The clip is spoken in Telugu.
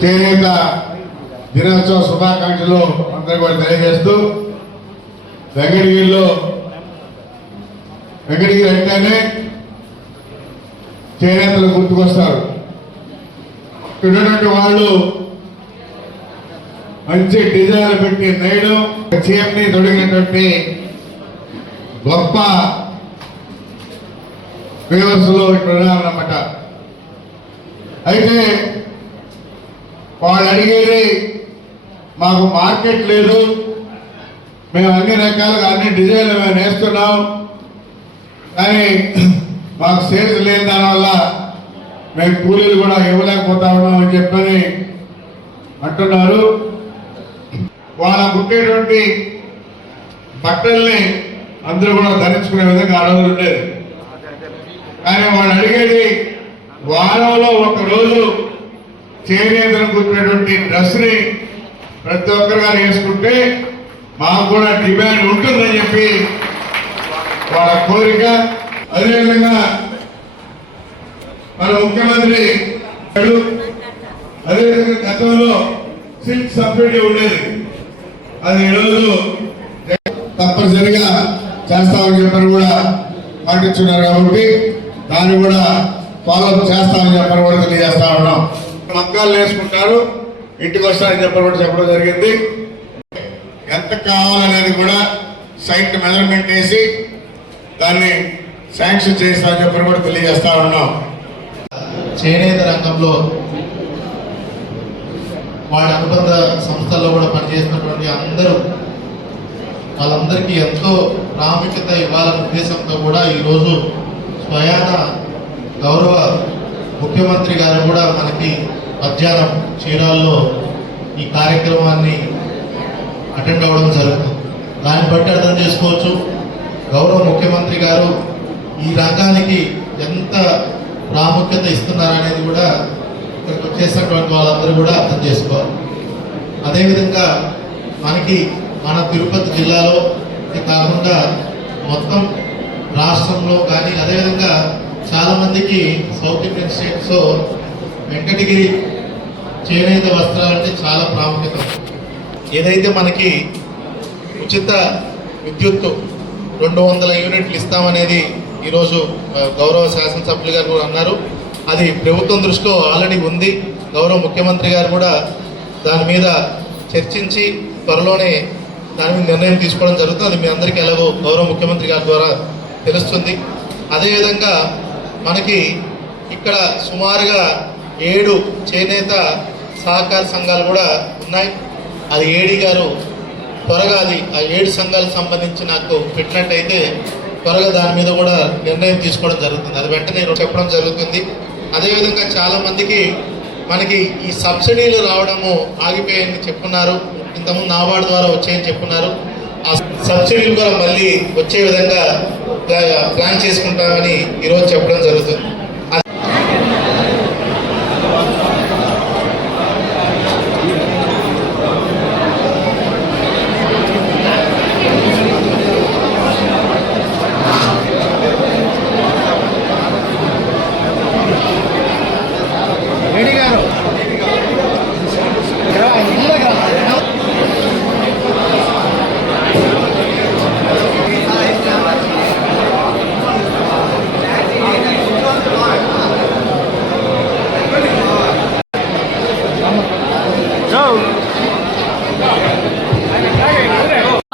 చేనేత దినోత్సవ శుభాకాంక్షలు అందరూ కూడా తెలియజేస్తూ వెంకటగిరిలో ఎక్కడికి అంటేనే చేనేతలు గుర్తుకొస్తారు. ఇక్కడ వాళ్ళు మంచి డిజైన్లు పెట్టి నేయడం చీరని తొడిగినటువంటి గొప్ప వ్యవస్థలో ఇక్కడ ఉన్నారన్నమాట. అయితే వాళ్ళు అడిగేది మాకు మార్కెట్ లేదు మేము అన్ని రకాలుగా అన్ని డిజైన్లు మేము వేస్తున్నాం కానీ మాకు సేల్స్ లేని దానివల్ల మేము కూలీలు కూడా ఇవ్వలేకపోతా ఉన్నాం అని చెప్పని అంటున్నారు. వాళ్ళ కుట్టేటువంటి బట్టల్ని అందరూ కూడా ధరించుకునే విధంగా అడవులు ఉండేది. కానీ వాళ్ళు అడిగేది వారంలో ఒక రోజు చేనేతను కుట్టినటువంటి డ్రెస్ని ప్రతి ఒక్కరు గారు వేసుకుంటే మాకు కూడా డిమాండ్ ఉంటుందని వాళ్ళ కోరిక అదేవిధంగా మన ముఖ్యమంత్రి అదేవిధంగా గతంలో సిల్క్ సబ్సిడీ ఉండేది. అది ఈరోజు తప్పనిసరిగా చేస్తామని చెప్పని కూడా పాటించున్నారు కాబట్టి దాన్ని కూడా ఫాలో చేస్తామని చెప్పని కూడా తెలియజేస్తా ఉన్నాం. మగ్గాలు వేసుకుంటారు ఇంటికి వస్తారని చెప్పని కూడా చెప్పడం జరిగింది. ఎంత కావాలనేది కూడా సైట్ మెజర్మెంట్ వేసి దాన్ని శాంక్షన్ చేస్తామని చెప్పని కూడా తెలియజేస్తా ఉన్నాం. చేనేత రంగంలో వాళ్ళ అనుబంధ సంస్థల్లో కూడా పనిచేస్తున్నటువంటి అందరూ వాళ్ళందరికీ ఎంతో ప్రాముఖ్యత ఇవ్వాలనే ఉద్దేశంతో కూడా ఈరోజు స్వయాన గౌరవ ముఖ్యమంత్రి గారు కూడా మనకి మధ్యాహ్నం చీరాల్లో ఈ కార్యక్రమాన్ని అటెండ్ అవ్వడం జరుగుతుంది. దాన్ని బట్టి అర్థం చేసుకోవచ్చు. గౌరవ ముఖ్యమంత్రి గారు ఈ రంగానికి ఎంత ప్రాముఖ్యత ఇస్తున్నారనేది కూడా ఇక్కడికి వచ్చేసినటువంటి వాళ్ళందరూ కూడా అర్థం చేసుకోవాలి. అదేవిధంగా మనకి మన తిరుపతి జిల్లాలో కాకుండా మొత్తం రాష్ట్రంలో కానీ అదేవిధంగా చాలామందికి సౌత్ ఇండియన్ స్టేట్స్లో వెంకటగిరి చేనేత వస్త్రాలంటే చాలా ప్రాముఖ్యత. ఏదైతే మనకి ఉచిత విద్యుత్తు రెండు వందల యూనిట్లు ఇస్తామనేది ఈరోజు గౌరవ శాసనసభ్యులు గారు కూడా అన్నారు. అది ప్రభుత్వం దృష్టిలో ఆల్రెడీ ఉంది. గౌరవ ముఖ్యమంత్రి గారు కూడా దాని మీద చర్చించి త్వరలోనే దాని మీద నిర్ణయం తీసుకోవడం జరుగుతుంది. అది మీ అందరికీ ఎలాగో గౌరవ ముఖ్యమంత్రి గారి ద్వారా తెలుస్తుంది. అదేవిధంగా మనకి ఇక్కడ సుమారుగా ఏడు చేనేత సహకార సంఘాలు కూడా ఉన్నాయి. అది ఏడి గారు త్వరగా అది ఆ ఏడు సంఘాలకు సంబంధించి నాకు పెట్టినట్టయితే త్వరగా దాని మీద కూడా నిర్ణయం తీసుకోవడం జరుగుతుంది. అది వెంటనే చెప్పడం జరుగుతుంది. అదేవిధంగా చాలామందికి మనకి ఈ సబ్సిడీలు రావడము ఆగిపోయాయని చెప్పున్నారు. ఇంతకుముందు నాబార్డు ద్వారా వచ్చాయని చెప్పున్నారు. ఆ సబ్సిడీలు కూడా మళ్ళీ వచ్చే విధంగా ప్లాన్ చేసుకుంటామని ఈరోజు చెప్పడం జరుగుతుంది.